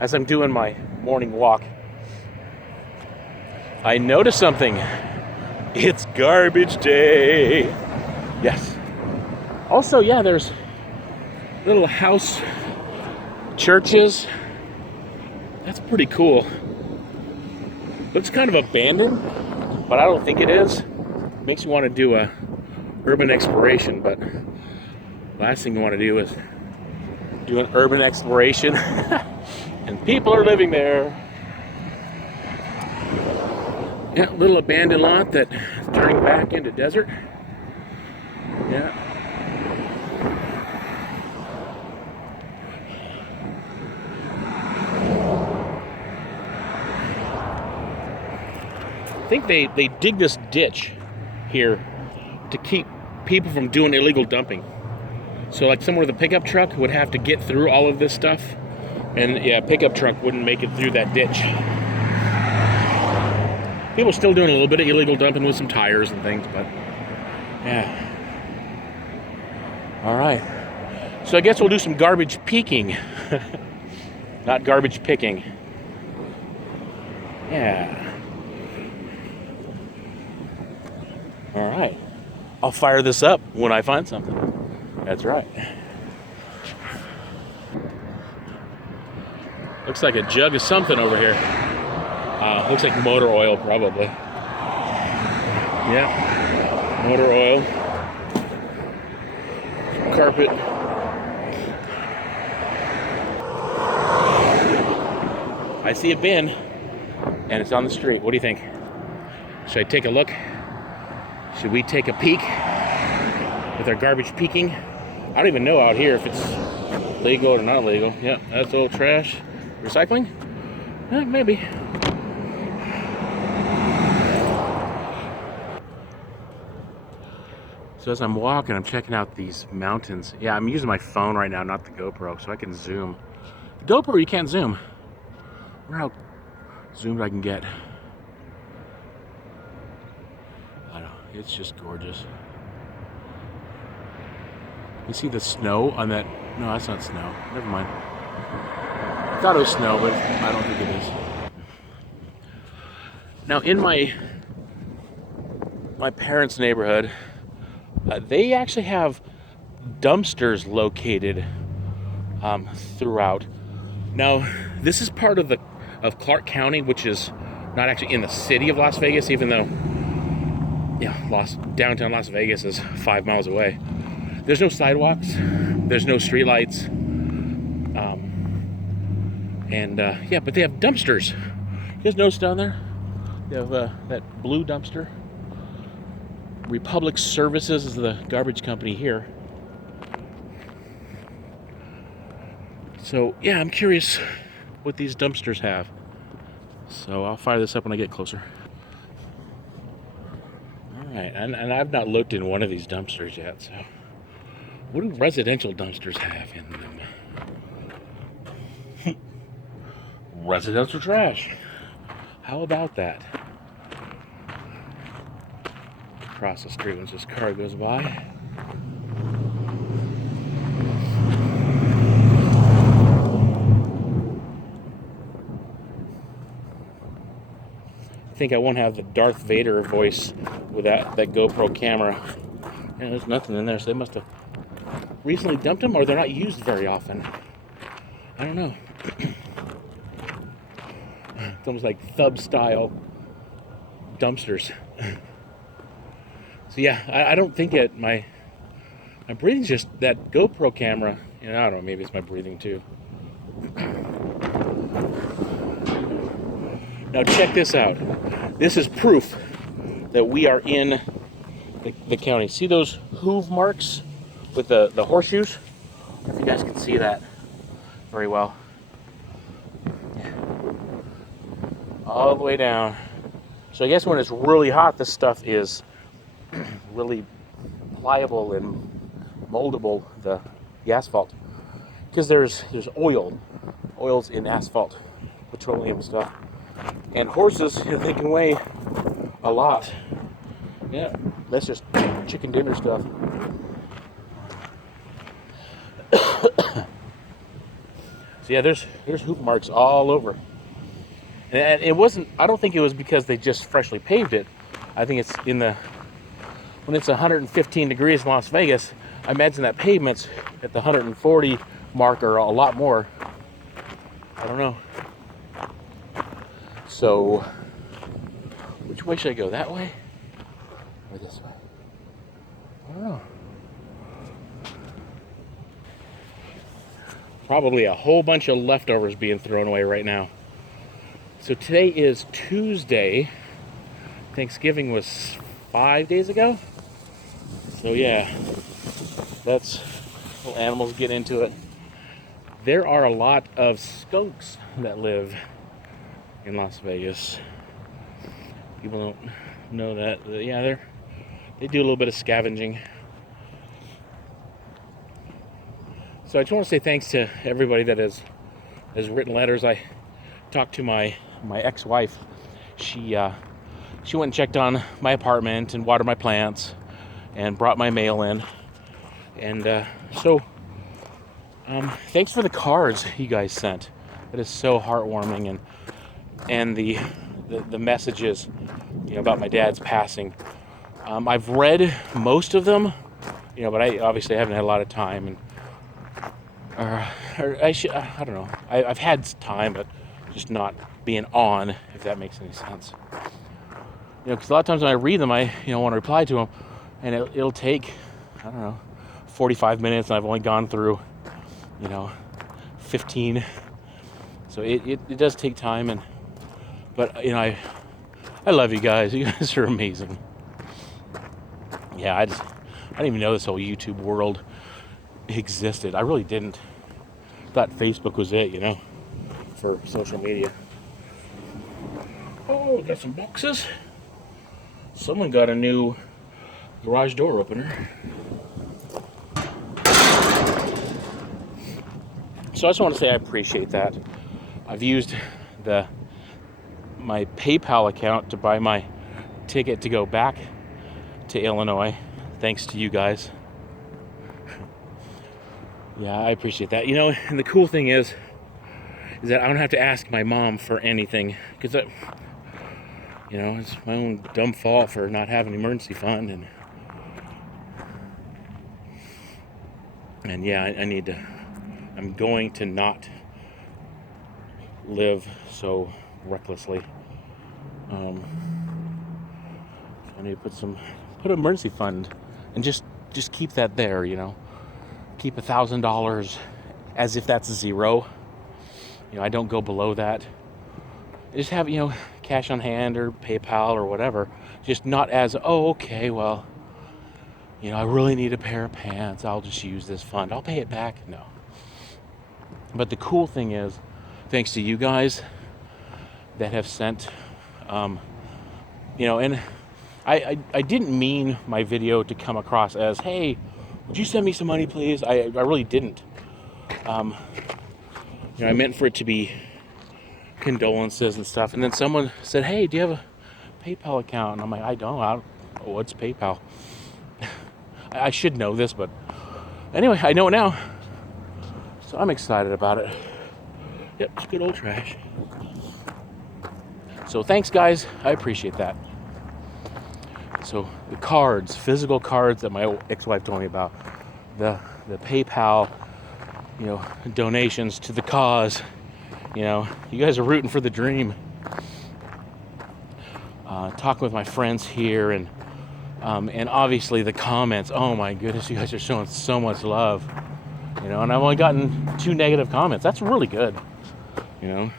as I'm doing my morning walk, I noticed something. It's garbage day. Yes. Also, yeah, there's little house churches. That's pretty cool. Looks kind of abandoned, but I don't think it is. Makes you want to do a urban exploration, but last thing you want to do is do an urban exploration and people are living there. Yeah, little abandoned lot that is turning back into desert. Yeah. I think they dig this ditch here to keep people from doing illegal dumping. So like somewhere the pickup truck would have to get through all of this stuff, and yeah, pickup truck wouldn't make it through that ditch. People still doing a little bit of illegal dumping with some tires and things, but yeah. All right. So I guess we'll do some garbage peeking, not garbage picking. Yeah. All right. I'll fire this up when I find something. That's right. Looks like a jug of something over here. Looks like motor oil, probably. Yeah, motor oil. Carpet. I see a bin, and it's on the street. What do you think? Should I take a look? Should we take a peek with our garbage peeking? I don't even know out here if it's legal or not legal. Yeah, that's old trash. Recycling? Maybe. So as I'm walking, I'm checking out these mountains. Yeah, I'm using my phone right now, not the GoPro, so I can zoom. The GoPro, you can't zoom. I wonder how zoomed I can get. I don't know, it's just gorgeous. You see the snow on that? No, that's not snow. Never mind. I thought it was snow, but I don't think it is. Now, in my parents' neighborhood, they actually have dumpsters located throughout. Now, this is part of Clark County, which is not actually in the city of Las Vegas, even though, yeah, downtown Las Vegas is 5 miles away. There's no sidewalks, there's no streetlights, yeah, but they have dumpsters. You guys notice down there? They have that blue dumpster. Republic Services is the garbage company here. So, yeah, I'm curious what these dumpsters have. So I'll fire this up when I get closer. All right, and I've not looked in one of these dumpsters yet, so what do residential dumpsters have in them? Residential trash. How about that? Across the street once this car goes by. I think I won't have the Darth Vader voice with that GoPro camera. Yeah, there's nothing in there, so they must have recently dumped them, or they're not used very often. I don't know. It's almost like Thub-style dumpsters. So yeah, I don't think my breathing's just that GoPro camera. I don't know, maybe it's my breathing too. Now check this out. This is proof that we are in the county. See those hoof marks with the horseshoes? I don't know if you guys can see that very well. Yeah. All the way down. So I guess when it's really hot, this stuff is really pliable and moldable, the asphalt, because there's oils in asphalt, petroleum stuff, and horses, they can weigh a lot. Yeah, that's just chicken dinner stuff. So So yeah, there's hoop marks all over. And it wasn't, I don't think it was because they just freshly paved it. I think it's when it's 115 degrees in Las Vegas, I imagine that pavement's at the 140 mark or a lot more. I don't know. So, which way should I go? That way? Or this way? I don't know. Probably a whole bunch of leftovers being thrown away right now. So today is Tuesday. Thanksgiving was 5 days ago. So yeah, that's little animals get into it. There are a lot of skunks that live in Las Vegas. People don't know that. Yeah, they do a little bit of scavenging. So I just want to say thanks to everybody that has written letters. I talked to my ex-wife. She went and checked on my apartment and watered my plants and brought my mail in. And so thanks for the cards you guys sent. It is so heartwarming, and the messages, about my dad's passing. I've read most of them, but I obviously haven't had a lot of time, and I don't know. I've had time, but just not being on, if that makes any sense. Because a lot of times when I read them, I want to reply to them, and it'll take, I don't know, 45 minutes, and I've only gone through, 15. So it does take time, but I love you guys. You guys are amazing. Yeah, I didn't even know this whole YouTube world existed. I really didn't. Thought Facebook was it, for social media. Oh, got some boxes. Someone got a new garage door opener. So I just want to say I appreciate that. I've used my PayPal account to buy my ticket to go back to Illinois, thanks to you guys. Yeah, I appreciate that. And the cool thing is that I don't have to ask my mom for anything, because it's my own dumb fault for not having an emergency fund, and yeah, I need to. I'm going to not live so recklessly. I need to put an emergency fund, and just keep that there. Keep $1,000 as if that's zero. I don't go below that. Just have, cash on hand or PayPal or whatever. Just not as, okay, well, I really need a pair of pants. I'll just use this fund. I'll pay it back. No. But the cool thing is, thanks to you guys that have sent, and I didn't mean my video to come across as, hey, would you send me some money, please? I really didn't. I meant for it to be condolences and stuff. And then someone said, hey, do you have a PayPal account? And I'm like, I don't. What's PayPal? I should know this, but anyway, I know it now. So I'm excited about it. Yep, it's good old trash. So thanks, guys. I appreciate that. So the cards, physical cards that my ex-wife told me about, the PayPal, donations to the cause. You guys are rooting for the dream. Talking with my friends here, and obviously the comments. Oh my goodness, you guys are showing so much love. And I've only gotten 2 negative comments. That's really good. I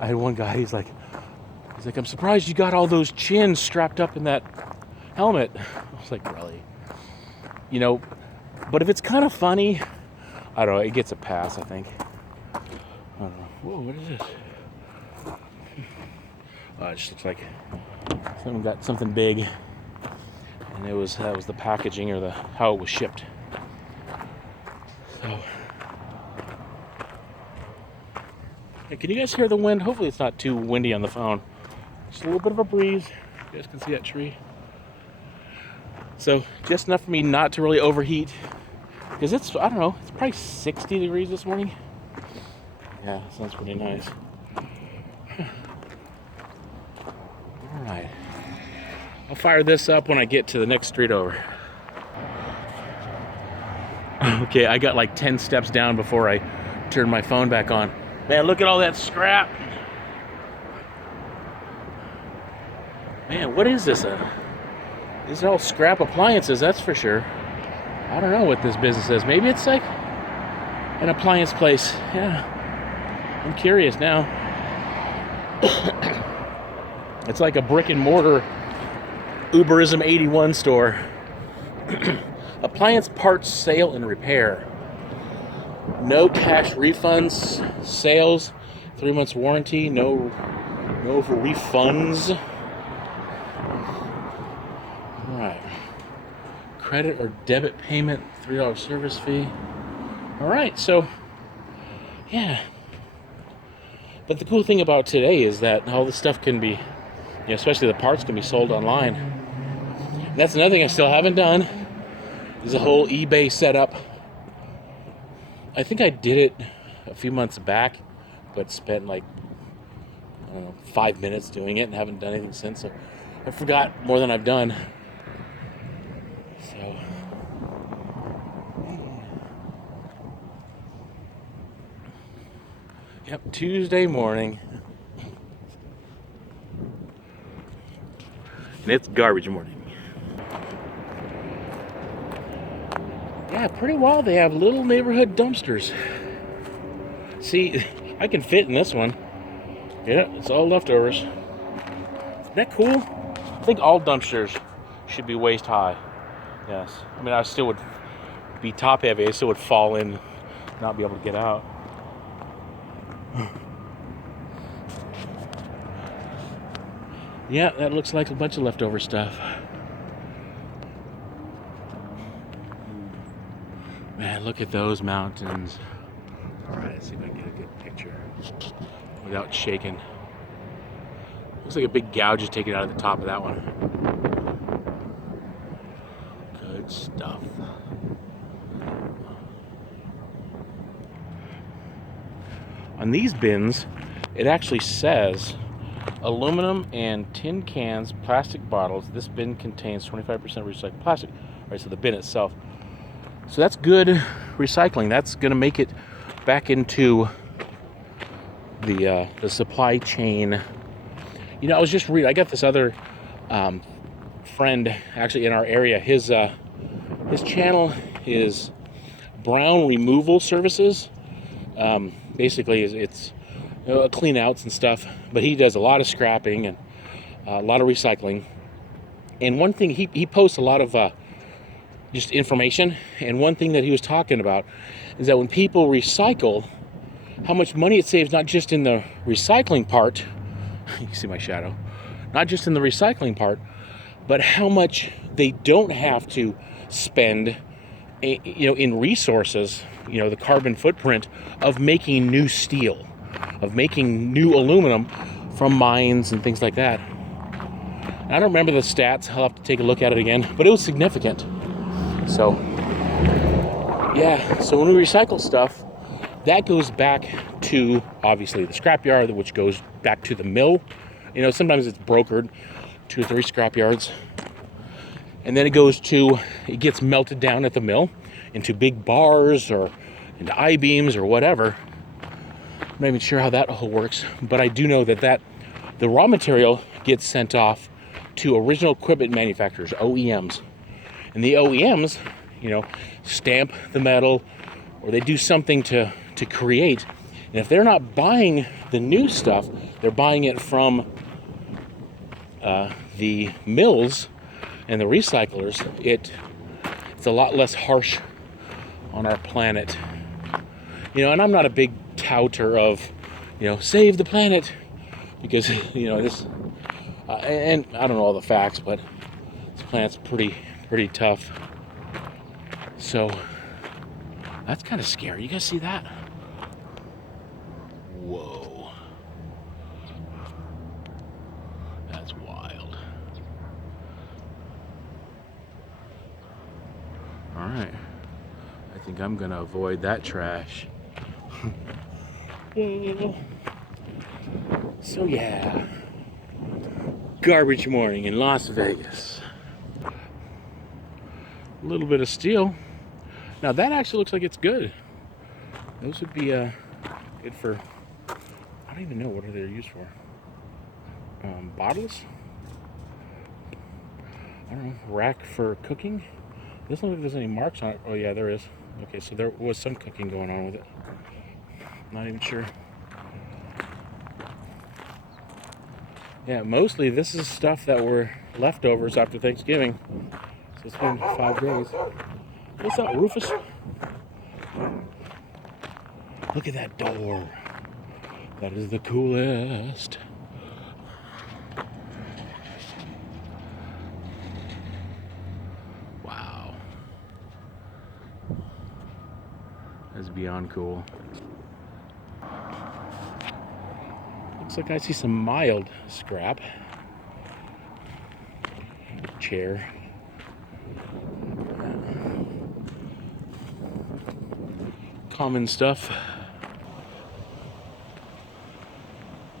had one guy. He's like, I'm surprised you got all those chins strapped up in that helmet. I was like, really? But if it's kind of funny, I don't know, it gets a pass, I think. I don't know. Whoa, what is this? It just looks like someone got something big, and that was the packaging or how it was shipped. So, hey, can you guys hear the wind? Hopefully it's not too windy on the phone. Just a little bit of a breeze. You guys can see that tree. So just enough for me not to really overheat, because it's, I don't know, it's probably 60 degrees this morning. Yeah, sounds pretty nice. All right. I'll fire this up when I get to the next street over. Okay, I got like 10 steps down before I turn my phone back on. Man, look at all that scrap. Man, what is this? These are all scrap appliances, that's for sure. I don't know what this business is. Maybe it's like an appliance place. Yeah, I'm curious now. It's like a brick and mortar Uberism 81 store. Appliance parts sale and repair. No cash refunds. Sales. 3 months warranty. No refunds. All right. Credit or debit payment. $3 service fee. All right. So, yeah. But the cool thing about today is that all this stuff can be, especially the parts, can be sold online. And that's another thing I still haven't done. Is a whole eBay setup. I think I did it a few months back, but spent like, I don't know, 5 minutes doing it and haven't done anything since. So I forgot more than I've done. So, yep, Tuesday morning. And it's garbage morning. Yeah, pretty wild. They have little neighborhood dumpsters. See, I can fit in this one. Yeah, it's all leftovers. Isn't that cool? I think all dumpsters should be waist high. Yes. I mean, I still would be top heavy. I still would fall in, not be able to get out. Yeah, that looks like a bunch of leftover stuff. Man, look at those mountains. All right, let's see if I can get a good picture without shaking. Looks like a big gouge is taken out of the top of that one. Good stuff. On these bins, it actually says aluminum and tin cans, plastic bottles. This bin contains 25% recycled plastic. All right, so the bin itself. So that's good recycling. That's going to make it back into the supply chain. I was just reading. I got this other friend actually in our area. His channel is Brown Removal Services. Basically, it's clean outs and stuff. But he does a lot of scrapping and a lot of recycling. And one thing he posts a lot of just information, and one thing that he was talking about is that when people recycle, how much money it saves, not just in the recycling part, you see my shadow, not just in the recycling part, but how much they don't have to spend in resources, the carbon footprint of making new steel, of making new aluminum from mines and things like that. I don't remember the stats, I'll have to take a look at it again, but it was significant. So, yeah, so when we recycle stuff, that goes back to, obviously, the scrapyard, which goes back to the mill. Sometimes it's brokered, 2 or 3 scrapyards. And then it gets melted down at the mill into big bars or into I-beams or whatever. I'm not even sure how that whole works, but I do know that the raw material gets sent off to original equipment manufacturers, OEMs. And the OEMs, stamp the metal, or they do something to create. And if they're not buying the new stuff, they're buying it from the mills and the recyclers. It's a lot less harsh on our planet. And I'm not a big touter of, save the planet, because, this, and I don't know all the facts, but this planet's pretty tough. So that's kind of scary. You guys see that? Whoa. That's wild. All right. I think I'm going to avoid that trash. So yeah, garbage morning in Las Vegas. A little bit of steel. Now that actually looks like it's good. Those would be good for, I don't even know what they're used for. Bottles? I don't know, rack for cooking? Doesn't look like there's any marks on it. Oh yeah, there is. Okay, so there was some cooking going on with it. Not even sure. Yeah, mostly this is stuff that were leftovers after Thanksgiving. So it's been 5 days. What's up, Rufus? Look at that door. That is the coolest. Wow. That's beyond cool. Looks like I see some mild scrap. Chair. Common stuff.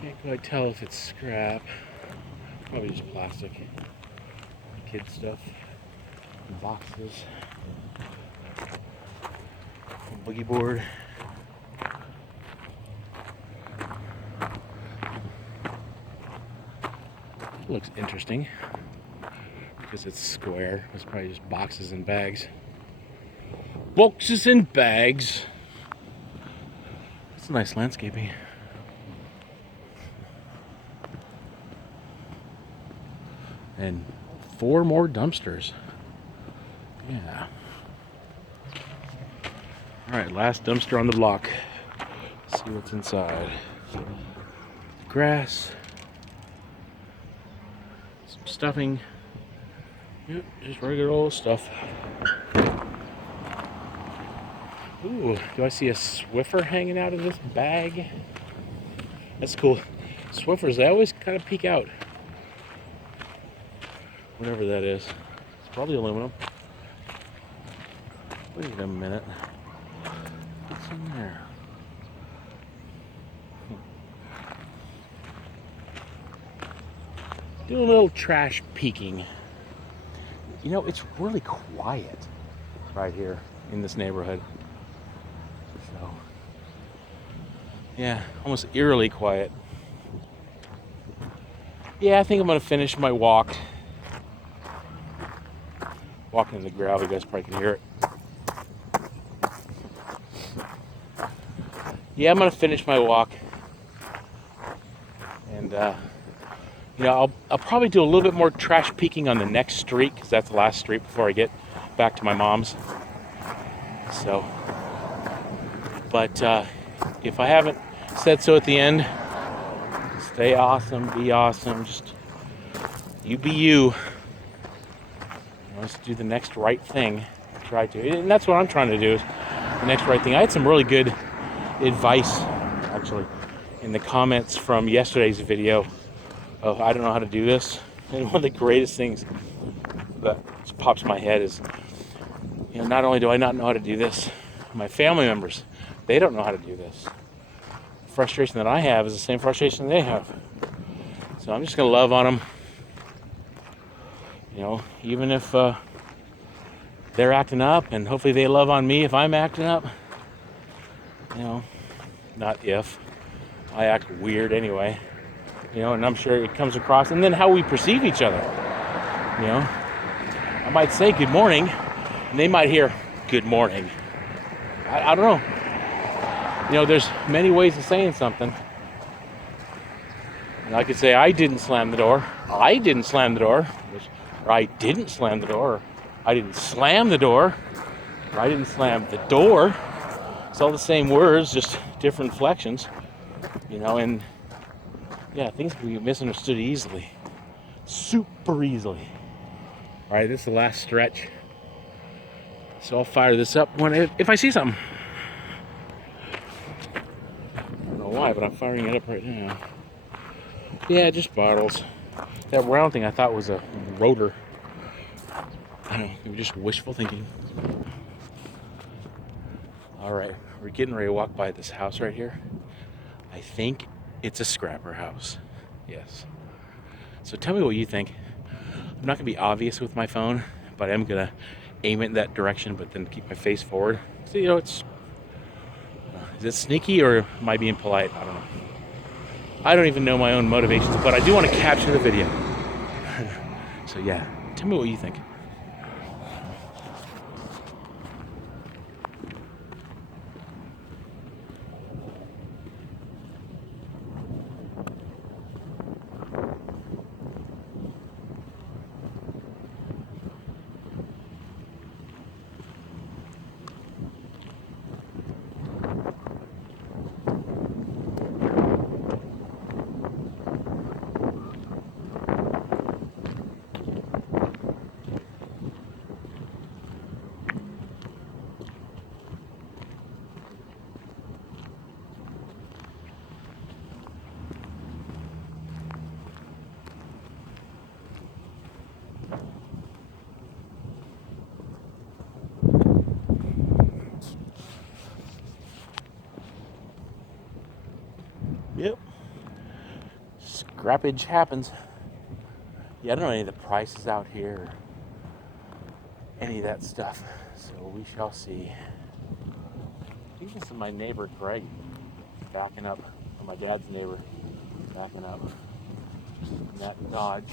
Can't quite tell if it's scrap. Probably just plastic. Kid stuff. Boxes. A boogie board. Looks interesting because it's square. It's probably just boxes and bags. Boxes and bags. It's nice landscaping. And 4 more dumpsters. Yeah. Alright, last dumpster on the block. Let's see what's inside. Grass. Some stuffing. Yep, just regular old stuff. Ooh, do I see a Swiffer hanging out of this bag? That's cool. Swiffers, they always kind of peek out. Whatever that is. It's probably aluminum. Wait a minute. What's in there? Do a little trash peeking. You know, it's really quiet right here in this neighborhood. So, yeah, almost eerily quiet. Yeah, I think I'm gonna finish my walk. Walking in the gravel, you guys probably can hear it. Yeah, I'm gonna finish my walk, and you know, I'll probably do a little bit more trash peeking on the next street because that's the last street before I get back to my mom's. So, but if I haven't said so at the end, stay awesome, be awesome, just you be you. Let's do the next right thing. Try to, and that's what I'm trying to do. Is the next right thing. I had some really good advice, actually, in the comments from yesterday's video of I don't know how to do this. And one of the greatest things that just pops in my head is, you know, not only do I not know how to do this, my family members, they don't know how to do this. The frustration that I have is the same frustration they have. So I'm just gonna love on them. You know, even if they're acting up, and hopefully they love on me if I'm acting up. You know, not if. I act weird anyway. You know, and I'm sure it comes across. And then how we perceive each other. You know, I might say good morning, and they might hear good morning. I don't know. You know, there's many ways of saying something. And I could say I didn't slam the door. I didn't slam the door. Or I didn't slam the door. Or I didn't slam the door. Or I didn't slam the door. It's all the same words, just different inflections. You know, and yeah, things can be misunderstood easily. Super easily. Alright, this is the last stretch. So I'll fire this up if I see something. I don't know why, but I'm firing it up right now. Yeah, just bottles. That round thing I thought was a rotor. I don't know, maybe just wishful thinking. Alright, we're getting ready to walk by this house right here. I think it's a scrapper house. Yes. So tell me what you think. I'm not gonna be obvious with my phone, but I'm gonna aim it in that direction, but then keep my face forward. So, you know, is it sneaky or am I being polite? I don't know. I don't even know my own motivations, but I do want to capture the video. So yeah, tell me what you think. Yep. Scrappage happens. Yeah, I don't know any of the prices out here, or any of that stuff. So we shall see. I think this is my neighbor Greg backing up, or my dad's neighbor backing up in that Dodge.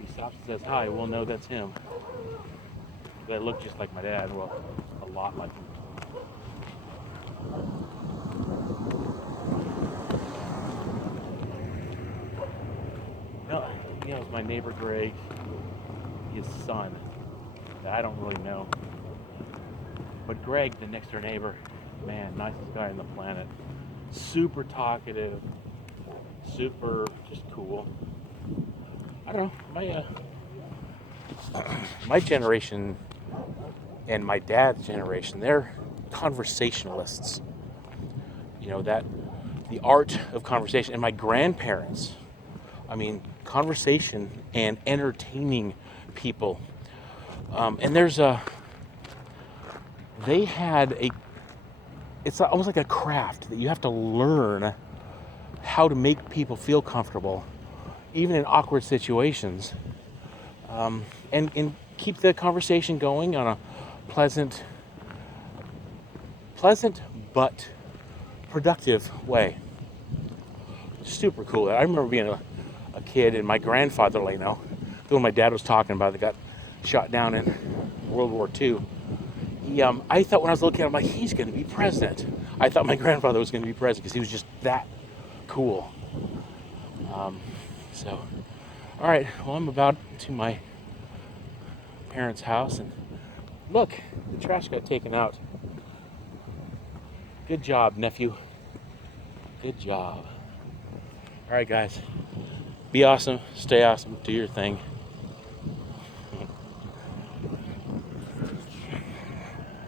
He stops and says hi, we'll know that's him. They look just like my dad, well, a lot like him. No, he has my neighbor Greg, his son, that I don't really know. But Greg, the next door neighbor, man, nicest guy on the planet. Super talkative, super just cool. I don't know, my generation and my dad's generation, they're conversationalists. You know, that the art of conversation. And my grandparents, I mean, conversation and entertaining people. And they had it's almost like a craft that you have to learn how to make people feel comfortable, even in awkward situations, and keep the conversation going on a pleasant but productive way. Super cool. I remember being a kid, and my grandfather, you know, the one my dad was talking about that got shot down in World War II. I thought when I was a little kid, I'm like, he's going to be president. I thought my grandfather was going to be president because he was just that cool. So, all right, well, I'm about to my parents' house, and look, the trash got taken out. Good job, nephew. Good job. All right, guys, be awesome, stay awesome, do your thing.